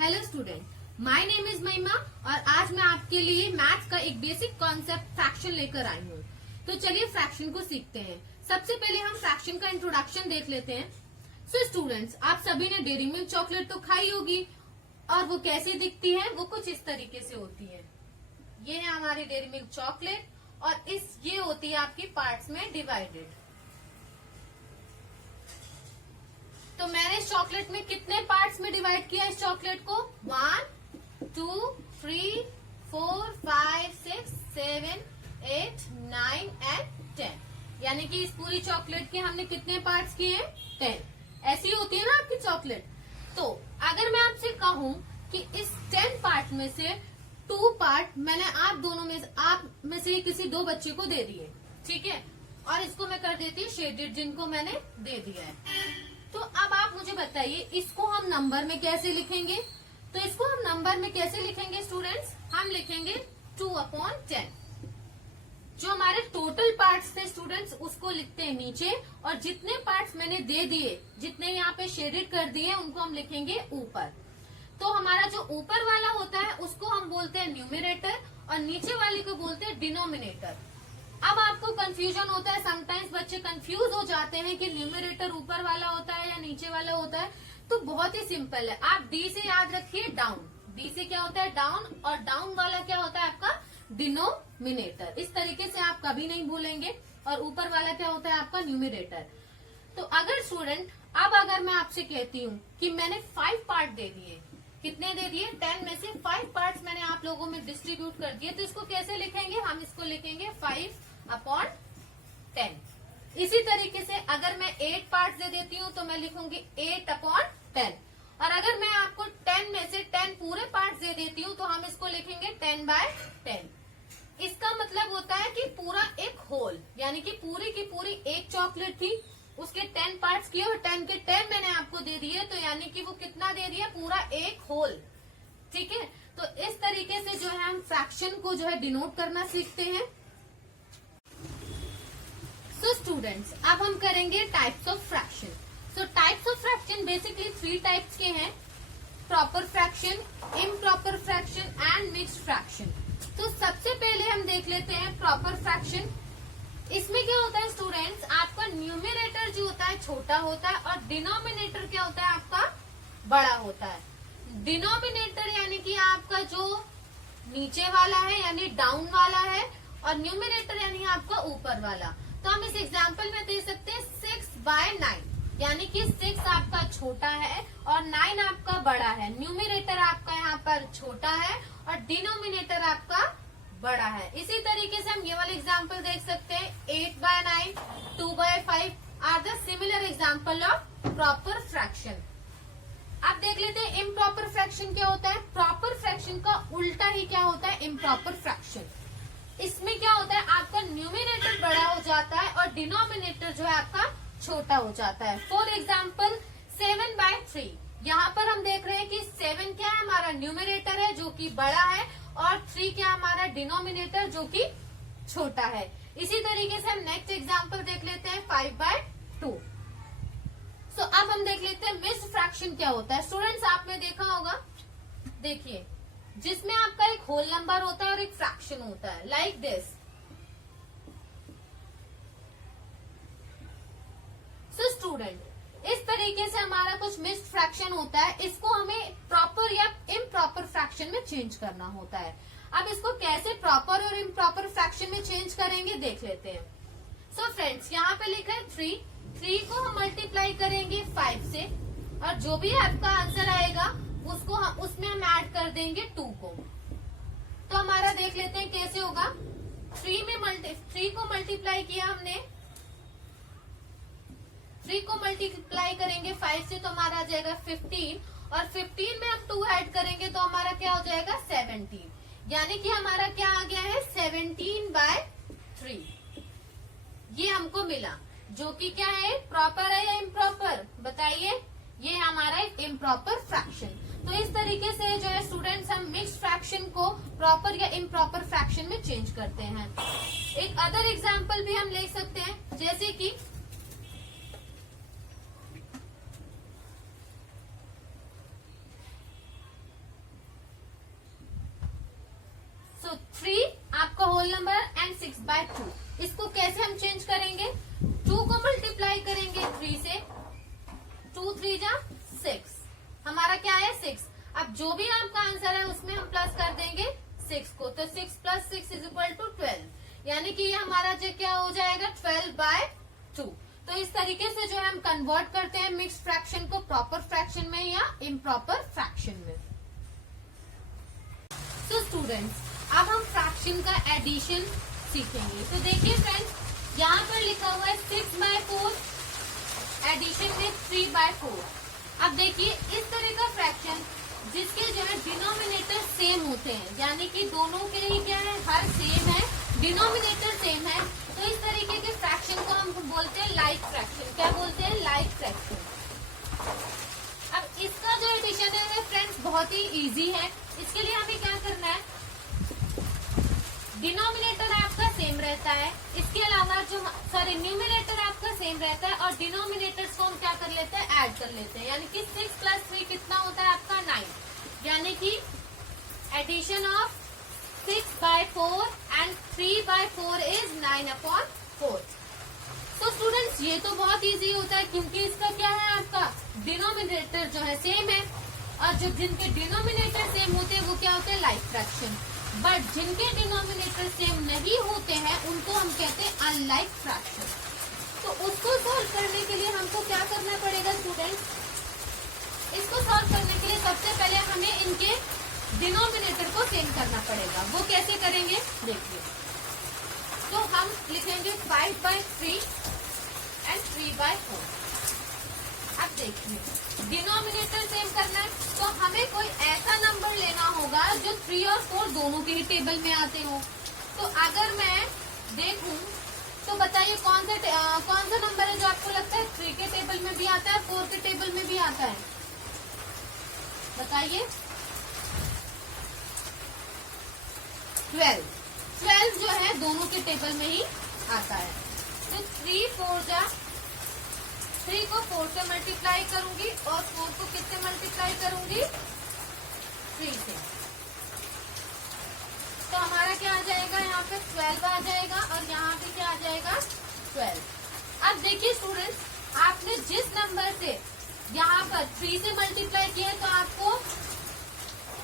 Hello student, my name is महिमा और आज मैं आपके लिए मैथ्स का एक बेसिक कॉन्सेप्ट फ्रैक्शन लेकर आई हूँ। तो चलिए फ्रैक्शन को सीखते हैं। सबसे पहले हम फ्रैक्शन का इंट्रोडक्शन देख लेते हैं। सो स्टूडेंट्स, आप सभी ने डेयरी मिल्क चॉकलेट तो खाई होगी और वो कैसी दिखती है, वो कुछ इस तरीके से होती है। ये है हमारी डेयरी मिल्क चॉकलेट और ये होती है आपकी पार्ट्स में डिवाइडेड। तो मैंने इस चॉकलेट में कितने पार्ट्स में डिवाइड किया इस चॉकलेट को? 1, 2, 3, 4, 5, 6, 7, 8, 9 एंड 10। यानी कि इस पूरी चॉकलेट के हमने कितने पार्ट्स किए हैं? 10। ऐसी होती है ना आपकी चॉकलेट। तो अगर मैं आपसे कहूं कि इस 10 पार्ट में से 2 पार्ट मैंने आप में से किसी 2 बच्चे को दे दिए, ठीक है, और इसको मैं कर देती हूँ शेडेड, जिनको मैंने दे दिया है। तो अब आप मुझे बताइए इसको हम नंबर में कैसे लिखेंगे? तो इसको हम नंबर में कैसे लिखेंगे स्टूडेंट्स? हम लिखेंगे 2/10। जो हमारे टोटल पार्ट्स थे स्टूडेंट्स, उसको लिखते हैं नीचे, और जितने पार्ट्स मैंने दे दिए, जितने यहाँ पे शेडेड कर दिए, उनको हम लिखेंगे ऊपर। तो हमारा जो ऊपर वाला होता है उसको हम बोलते हैं न्यूमरेटर और नीचे वाले को बोलते हैं डिनोमिनेटर। अब आपको कंफ्यूजन होता है, समटाइम्स बच्चे कंफ्यूज हो जाते हैं कि न्यूमरेटर ऊपर वाला होता है या नीचे वाला होता है। तो बहुत ही सिंपल है, आप डी से याद रखिए डाउन। डी से क्या होता है? डाउन, और डाउन वाला क्या होता है आपका? डिनोमिनेटर। इस तरीके से आप कभी नहीं भूलेंगे। और ऊपर वाला क्या होता है आपका? न्यूमरेटर। तो अगर स्टूडेंट, अब अगर मैं आपसे कहती हूँ कि मैंने 5 पार्ट दे दिए, कितने दे दिए? 10 में से 5 पार्ट्स मैंने आप लोगों में डिस्ट्रीब्यूट कर दिए, तो इसको कैसे लिखेंगे? हम इसको लिखेंगे 5/10। इसी तरीके से अगर मैं 8 पार्ट्स दे देती हूँ तो मैं लिखूंगी 8/10। और अगर मैं आपको 10 में से 10 पूरे पार्ट्स दे देती हूँ तो हम इसको लिखेंगे 10/10। इसका मतलब होता है कि पूरा एक होल, यानी कि पूरी की पूरी एक चॉकलेट थी, उसके 10 पार्ट्स किए और 10 के 10 मैंने आपको दे दिए, तो यानी कि वो कितना दे दिया? पूरा एक होल, ठीक है। तो इस तरीके से जो है हम फ्रैक्शन को जो है डिनोट करना सीखते हैं। सो स्टूडेंट्स, अब हम करेंगे types of fraction. So types of fraction basically 3 types के हैं: proper fraction, improper fraction and mixed fraction. तो सबसे पहले हम देख लेते हैं प्रॉपर फ्रैक्शन। इसमें क्या होता है स्टूडेंट्स, आपका न्यूमरेटर जो होता है छोटा होता है और डिनोमिनेटर क्या होता है आपका? बड़ा होता है। डिनोमिनेटर यानी कि आपका जो नीचे वाला है यानी डाउन वाला है, और न्यूमरेटर यानी आपका ऊपर वाला। तो हम इस एग्जाम्पल में दे सकते हैं 6/9, यानी कि 6 आपका छोटा है और 9 आपका बड़ा है। न्यूमरेटर आपका यहाँ पर छोटा है और डिनोमिनेटर आपका बड़ा है। इसी तरीके से हम ये वाला एग्जाम्पल देख सकते हैं 8/9, 2/5 are the similar example of proper fraction. अब देख लेते हैं इम्प्रॉपर फ्रैक्शन क्या होता है। प्रॉपर फ्रैक्शन का उल्टा ही क्या होता है? Improper fraction. इसमें क्या होता है, आपका न्यूमरेटर बड़ा हो जाता है और डिनोमिनेटर जो है आपका छोटा हो जाता है। फॉर एग्जाम्पल 7/3, यहाँ पर हम देख रहे हैं कि 7 क्या है? हमारा न्यूमरेटर है जो कि बड़ा है, और 3 क्या हमारा? डिनोमिनेटर जो कि छोटा है। इसी तरीके से हम नेक्स्ट एग्जाम्पल देख लेते हैं 5/2। सो अब हम देख लेते हैं मिक्स्ड फ्रैक्शन क्या होता है। स्टूडेंट्स, आपने देखा होगा, देखिए, जिसमें आपका एक होल नंबर होता है और एक फ्रैक्शन होता है, लाइक दिस। सो स्टूडेंट, इस तरीके से हमारा कुछ मिक्स्ड फ्रैक्शन होता है। इसको हमें प्रॉपर या इम्प्रॉपर फ्रैक्शन में चेंज करना होता है। अब इसको कैसे प्रॉपर और इम्प्रॉपर फ्रैक्शन में चेंज करेंगे देख लेते हैं। सो फ्रेंड्स, यहाँ पे लिखा है 3 को हम मल्टीप्लाई करेंगे 5 से, और जो भी आपका आंसर आएगा उसमें हम ऐड कर देंगे 2 को। तो हमारा देख लेते हैं कैसे होगा। 3 को मल्टीप्लाई किया हमने, 3 को मल्टीप्लाई करेंगे 5 से तो हमारा आ जाएगा 15, और 15 में हम 2 ऐड करेंगे तो हमारा क्या हो जाएगा? 17। यानी कि हमारा क्या आ गया है? 17/3। ये हमको मिला, जो कि क्या है? प्रॉपर है या इम्प्रॉपर? बताइए। ये हमारा एक इम्प्रॉपर फ्रैक्शन। तो इस तरीके से जो है स्टूडेंट्स, हम मिक्स्ड फ्रैक्शन को प्रॉपर या इम्प्रॉपर फ्रैक्शन में चेंज करते हैं। एक अदर एग्जाम्पल भी हम ले सकते हैं, जैसे कि सो 3 आपका होल नंबर एंड 6/2। इसको कैसे हम चेंज करेंगे? 2 को मल्टीप्लाई करेंगे 3 से, 2 3 जा 6, हमारा क्या है 6। अब जो भी आपका आंसर है उसमें हम प्लस कर देंगे 6 को, तो 6 + 6 = 12, यानी कि ये हमारा जो क्या हो जाएगा 12/2। तो इस तरीके से जो है हम कन्वर्ट करते हैं मिक्स्ड फ्रैक्शन को प्रॉपर फ्रैक्शन में या इम्प्रॉपर फ्रैक्शन में। तो स्टूडेंट्स, अब हम फ्रैक्शन का एडिशन सीखेंगे। तो देखिए फ्रेंड्स, यहाँ पर लिखा हुआ है 6/4 एडिशन में 3/4। अब देखिए इस तरह का फ्रैक्शन जिसके जो है डिनोमिनेटर सेम होते हैं, यानी कि दोनों के ही क्या है, हर सेम है, डिनोमिनेटर सेम है, तो इस तरीके के फ्रैक्शन को हम बोलते हैं लाइक फ्रैक्शन। क्या बोलते हैं? Like fraction. अब इसका जो एडिशन है फ्रेंड्स बहुत ही इजी है। इसके लिए हमें क्या करना है, डिनोमिनेटर आपका सेम रहता है, इसके अलावा जो न्यूमिनेटर आपका सेम रहता है, और डिनोमिनेटर्स को हम क्या कर लेते हैं, ऐड कर लेते हैं, यानी कि 6 + 3 कितना होता है आपका 9, यानी कि एडिशन ऑफ 6/4 एंड 3/4 इज 9/4। तो स्टूडेंट्स ये तो बहुत इजी होता है, क्योंकि इसका क्या है, आपका डिनोमिनेटर जो है सेम है, और जो जिनके डिनोमिनेटर सेम होते हैं वो क्या होते हैं, लाइक फ्रैक्शन। बट जिनके डिनोमिनेटर सेम नहीं होते हैं उनको हम कहते हैं अनलाइक फ्रैक्शन। तो उसको सॉल्व करने के लिए हमको क्या करना पड़ेगा स्टूडेंट्स? इसको सॉल्व करने के लिए सबसे पहले हमें इनके डिनोमिनेटर को सेम करना पड़ेगा। वो कैसे करेंगे देखिए। तो हम लिखेंगे 5/3 एंड 3/4। अब देखिए डिनोमिनेटर सेम करना है, तो हमें कोई ऐसा नंबर लेना होगा जो 3 और 4 दोनों के ही टेबल में आते हो। तो अगर मैं देखूं तो बताइए कौन सा नंबर है जो आपको लगता है 3 के टेबल में भी आता है, 4 के टेबल में भी आता है, बताइए। 12 जो है दोनों के टेबल में ही आता है। तो 3 4 जा 3 को 4 से मल्टीप्लाई करूंगी और 4 को किससे मल्टीप्लाई करूंगी, 3 से। तो हमारा क्या आ जाएगा, यहाँ पे 12 आ जाएगा, और यहाँ पे क्या आ जाएगा 12। अब देखिए स्टूडेंट्स, आपने जिस नंबर से यहाँ पर 3 से मल्टीप्लाई किया है, तो आपको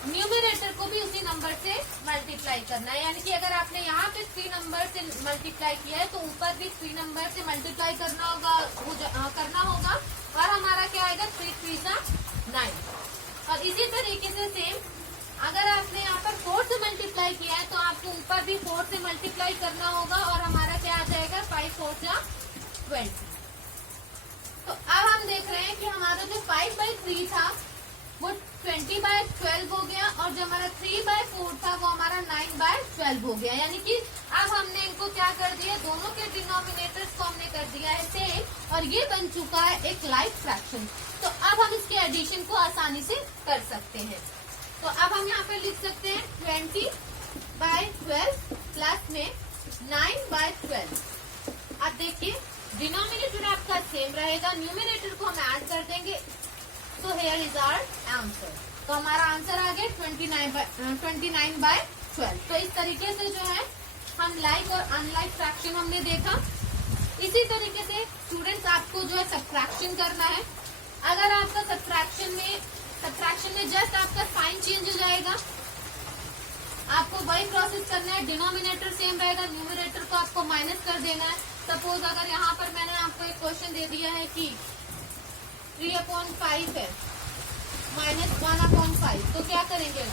न्यूमिनेटर को भी उसी नंबर से मल्टीप्लाई करना है, यानी कि अगर आपने यहाँ पे 3 नंबर से मल्टीप्लाई किया है तो ऊपर भी 3 नंबर से मल्टीप्लाई करना होगा, और हमारा क्या आएगा 3 3 जा 9। और इसी तरीके से सेम अगर आपने यहाँ पर 4 से मल्टीप्लाई किया है तो आपको ऊपर भी 4 से मल्टीप्लाई करना होगा, और हमारा क्या आ जाएगा 5 4 जा 20। तो अब हम देख रहे हैं कि हमारा जो 5/3 था वो 20/12 हो गया, और जो हमारा 3/4 था वो हमारा 9/12 हो गया, यानी कि अब हमने इनको क्या कर दिया, दोनों के डिनोमिनेटर्स को हमने कर दिया है सेम, और ये बन चुका है एक लाइक फ्रैक्शन। तो अब हम इसके एडिशन को आसानी से कर सकते हैं। तो अब हम यहाँ पे लिख सकते हैं 20/12 प्लस में 9/12। अब देखिए डिनोमिनेटर आपका सेम रहेगा, न्यूमिनेटर को हम ऐड कर देंगे, तो हेयर इज आवर आंसर। तो हमारा आंसर आ गया 29/12। तो इस तरीके से जो है हम लाइक और अनलाइक फ्रैक्शन हमने देखा। इसी तरीके से स्टूडेंट्स आपको जो है सब्ट्रैक्शन करना है। अगर आपका सब्ट्रैक्शन में जस्ट आपका साइन चेंज हो जाएगा, आपको वही प्रोसेस करना है, डिनोमिनेटर सेम रहेगा, न्यूमिनेटर को आपको माइनस कर देना है। सपोज अगर यहाँ पर मैंने आपको एक क्वेश्चन दे दिया है कि 3/5 है -1/5, तो क्या करेंगे,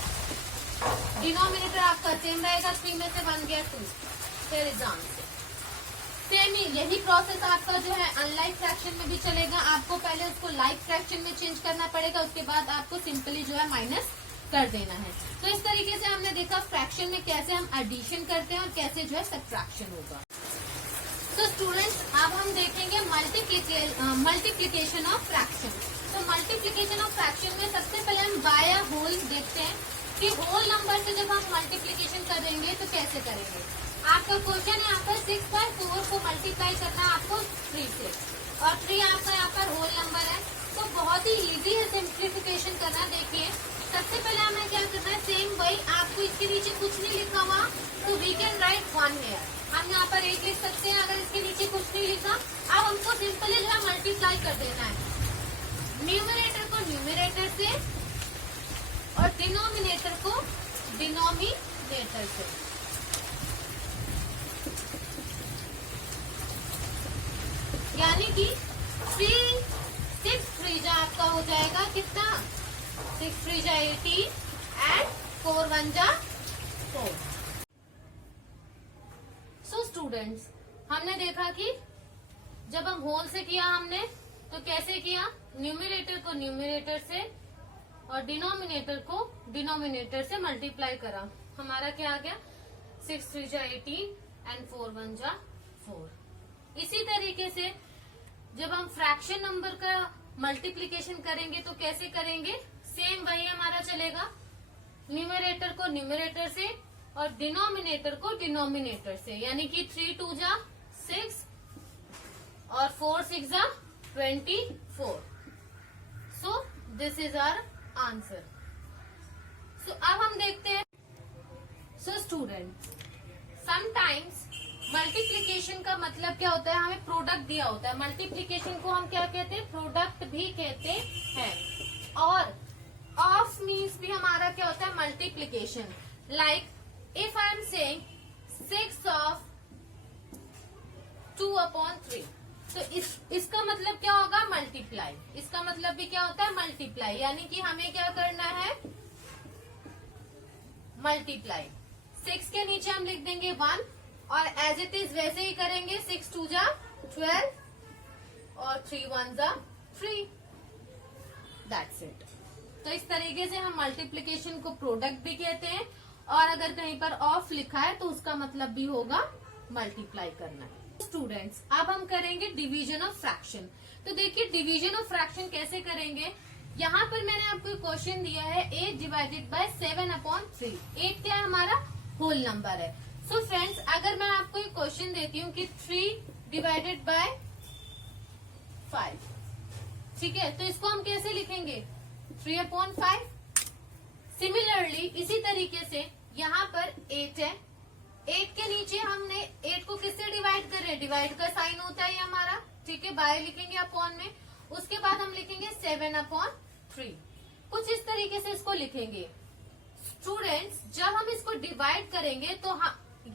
डिनोमिनेटर आपका सेम रहेगा, 3 में से 1 गया 2, फिर इज आंसर। सेम ही यही प्रोसेस आपका जो है अनलाइक फ्रैक्शन में भी चलेगा। आपको पहले उसको लाइक फ्रैक्शन में चेंज करना पड़ेगा, उसके बाद आपको सिंपली जो है माइनस कर देना है। तो इस तरीके से हमने देखा फ्रैक्शन में कैसे हम एडिशन करते हैं और कैसे जो है सब्ट्रैक्शन होगा। तो स्टूडेंट्स अब हम देखेंगे मल्टीप्लीकेशन ऑफ फ्रैक्शन। तो मल्टीप्लीकेशन ऑफ फ्रैक्शन में सबसे पहले हम बाय या होल देखते हैं कि होल नंबर से जब हम मल्टीप्लीकेशन करेंगे तो कैसे करेंगे। आपका क्वेश्चन यहाँ पर 6/4 को मल्टीप्लाई करना है आपको 3 से, और 3 आपका यहाँ पर होल नंबर है, तो बहुत ही इजी है सिंप्लीफिकेशन करना। देखिए सबसे पहले हमें क्या करना है, सेम वही, आपको इसके नीचे कुछ नहीं लिखा हुआ तो वी कैन राइट 1 हेयर, हम यहाँ पर 8 लिख सकते हैं। अगर इसके नीचे कुछ नहीं लिखा, अब हमको सिंपली जो है मल्टीप्लाई कर देना है न्यूमरेटर को न्यूमरेटर से और डिनोमिनेटर को डिनोमिनेटर से। यानी कि 6 3 आपका हो जाएगा कितना, 6 3 18 एंड 4 1 4। सो स्टूडेंट्स, हमने देखा कि जब हम होल से किया हमने तो कैसे किया, न्यूमरेटर को न्यूमरेटर से और डिनोमिनेटर को डिनोमिनेटर से मल्टीप्लाई करा, हमारा क्या आ गया 6 3 18 एंड 4 1 4। इसी तरीके से जब हम फ्रैक्शन नंबर का मल्टीप्लीकेशन करेंगे तो कैसे करेंगे, सेम वही हमारा चलेगा, न्यूमरेटर को न्यूमरेटर से और डिनोमिनेटर को डिनोमिनेटर से। यानी कि 3 2 6 और 4 6 24। So this is our answer. सो अब हम देखते हैं। सो स्टूडेंट, समटाइम्स मल्टीप्लीकेशन का मतलब क्या होता है, हमें प्रोडक्ट दिया होता है, मल्टीप्लीकेशन को हम क्या कहते हैं, प्रोडक्ट भी कहते हैं। और ऑफ मीन्स भी हमारा क्या होता है, multiplication. Like if I am saying 6 of 2/3, तो इसका मतलब क्या होगा, मल्टीप्लाई। इसका मतलब भी क्या होता है, मल्टीप्लाई। यानी कि हमें क्या करना है, मल्टीप्लाई। 6 के नीचे हम लिख देंगे 1 और एज इट इज वैसे ही करेंगे, 6 2 12 और 3 1 3। That's it. तो इस तरीके से हम मल्टीप्लीकेशन को प्रोडक्ट भी कहते हैं, और अगर कहीं पर ऑफ लिखा है तो उसका मतलब भी होगा मल्टीप्लाई करना। स्टूडेंट्स, अब हम करेंगे डिवीजन ऑफ फ्रैक्शन। तो देखिए डिवीजन ऑफ फ्रैक्शन कैसे करेंगे। यहाँ पर मैंने आपको क्वेश्चन दिया है 8 डिवाइडेड बाय 7/3। 8 क्या है, हमारा होल नंबर है। सो फ्रेंड्स, अगर मैं आपको एक क्वेश्चन देती हूँ कि 3 डिवाइडेड बाय 5, ठीक है, तो इसको हम कैसे लिखेंगे, 3/5। सिमिलरली इसी तरीके से यहाँ पर 8 है, 8 के नीचे हमने 8 को किससे डिवाइड कर रहे हैं, डिवाइड का साइन होता है ये हमारा, ठीक है, बाय लिखेंगे अपॉन में। उसके बाद हम लिखेंगे 7/3। कुछ इस तरीके से इसको लिखेंगे। स्टूडेंट्स, जब हम इसको डिवाइड करेंगे तो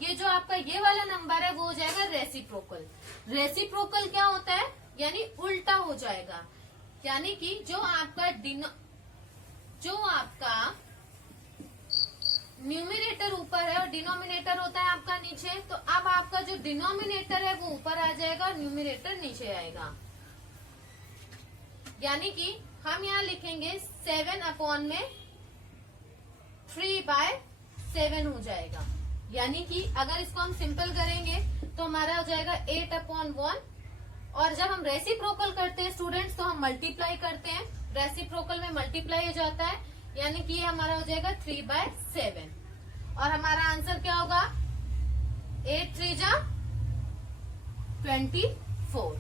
ये जो आपका ये वाला नंबर है वो हो जाएगा रेसिप्रोकल। रेसिप्रोकल क्या होता है, यानी उल्टा हो जाएगा। यानी कि जो आपका न्यूमरेटर ऊपर है और डिनोमिनेटर होता है आपका नीचे, तो अब आपका जो डिनोमिनेटर है वो ऊपर आ जाएगा और न्यूमरेटर नीचे आएगा। यानी कि हम यहाँ लिखेंगे 7/3/7 हो जाएगा। यानी कि अगर इसको हम सिंपल करेंगे तो हमारा हो जाएगा 8/1। और जब हम रेसिप्रोकल करते हैं स्टूडेंट्स तो हम मल्टीप्लाई करते हैं, रेसिप्रोकल में मल्टीप्लाई हो जाता है। यानी कि ये हमारा हो जाएगा 3/7 और हमारा आंसर क्या होगा, 8 3 24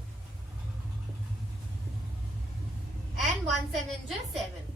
and 1 7 7।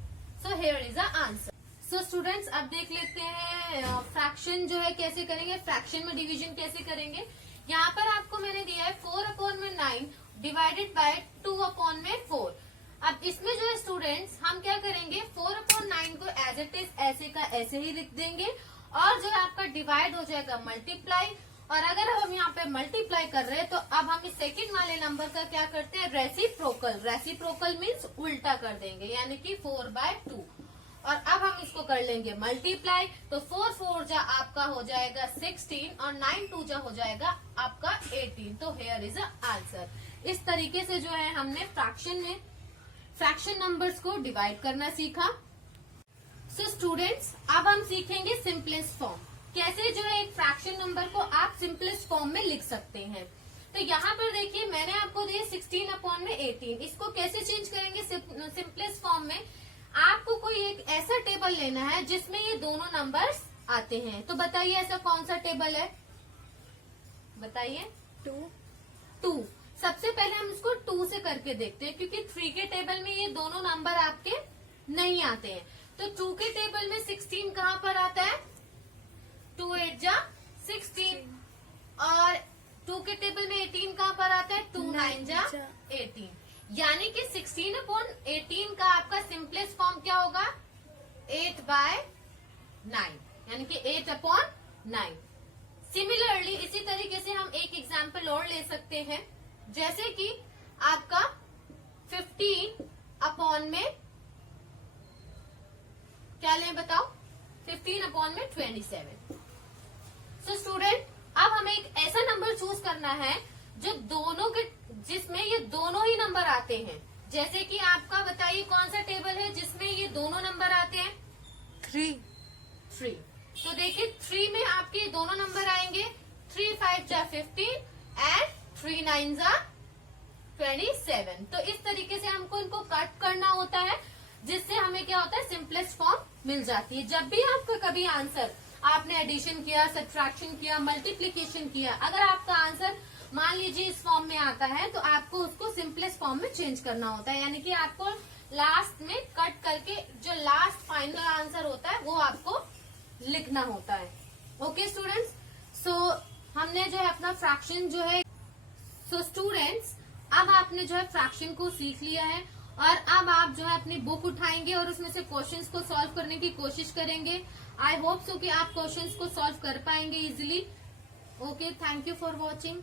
So here is the answer। So students, अब देख लेते हैं फ्रैक्शन जो है कैसे करेंगे, फ्रैक्शन में डिवीजन कैसे करेंगे। यहाँ पर आपको मैंने दिया है 4/9 डिवाइडेड बाय 2/4। अब इसमें जो है स्टूडेंट्स हम क्या करेंगे, 4/9 को एज इट इज ऐसे का ऐसे ही लिख देंगे और जो है आपका डिवाइड हो जाएगा मल्टीप्लाई। और अगर हम यहाँ पे मल्टीप्लाई कर रहे हैं तो अब हम इस सेकंड वाले नंबर का क्या करते हैं, रेसिप्रोकल। रेसिप्रोकल मीन्स उल्टा कर देंगे, यानी कि 4/2। और अब हम इसको कर लेंगे मल्टीप्लाई, तो 4 4 आपका हो जाएगा 16 और 9 2 हो जाएगा आपका 18। तो हेयर इज अ आंसर। इस तरीके से जो है हमने फ्रैक्शन में फ्रैक्शन नंबर्स को डिवाइड करना सीखा। सो स्टूडेंट्स, अब हम सीखेंगे सिंपलेस्ट फॉर्म, कैसे जो है एक फ्रैक्शन नंबर को आप सिंपलेस्ट फॉर्म में लिख सकते हैं। तो यहाँ पर देखिए मैंने आपको दिए 16/18, इसको कैसे चेंज करेंगे सिंपलेस्ट फॉर्म में। आपको कोई एक ऐसा टेबल लेना है जिसमें ये दोनों नंबर्स आते हैं। तो बताइए ऐसा कौन सा टेबल है, बताइए। 2। सबसे पहले हम इसको 2 से करके देखते हैं, क्योंकि 3 के टेबल में ये दोनों नंबर आपके नहीं आते हैं। तो 2 के टेबल में 16 कहाँ पर आता है? 2 8 जा 16 और 2 के टेबल में 18 कहाँ पर आता है? 2 9 जा 18। यानी कि 16/18 का आपका सिंपलेस्ट फॉर्म क्या होगा? 8/9, यानी कि 8/9। सिमिलरली इसी तरीके से हम एक एग्जाम्पल और ले सकते हैं, जैसे कि आपका 15 में क्या लें बताओ? 15 में 27। सो स्टूडेंट, अब हमें एक ऐसा नंबर चूज करना है जो दोनों के, जिसमें ये दोनों ही नंबर आते हैं। जैसे कि आपका बताइए कौन सा टेबल है जिसमें ये दोनों नंबर आते हैं? 3। तो देखिए 3 में आपके दोनों नंबर आएंगे, 3 5 जा 15 एंड 3 9 जा 27। तो इस तरीके से हमको इनको कट करना होता है, जिससे हमें क्या होता है? सिंपलेस्ट फॉर्म मिल जाती है। जब भी आपका कभी आंसर, आपने एडिशन किया, सब्ट्रैक्शन किया, मल्टीप्लीकेशन किया, अगर आपका आंसर मान लीजिए इस फॉर्म में आता है, तो आपको उसको सिंपलेस्ट फॉर्म में चेंज करना होता है। यानी कि आपको लास्ट में कट करके जो लास्ट फाइनल आंसर होता है वो आपको लिखना होता है। ओके स्टूडेंट्स, सो हमने जो है अपना फ्रैक्शन जो है, सो स्टूडेंट्स अब आपने जो है फ्रैक्शन को सीख लिया है, और अब आप जो है अपनी बुक उठाएंगे और उसमें से क्वेश्चंस को सॉल्व करने की कोशिश करेंगे। आई होप सो कि आप क्वेश्चंस को सॉल्व कर पाएंगे easily. Okay, thank you for watching.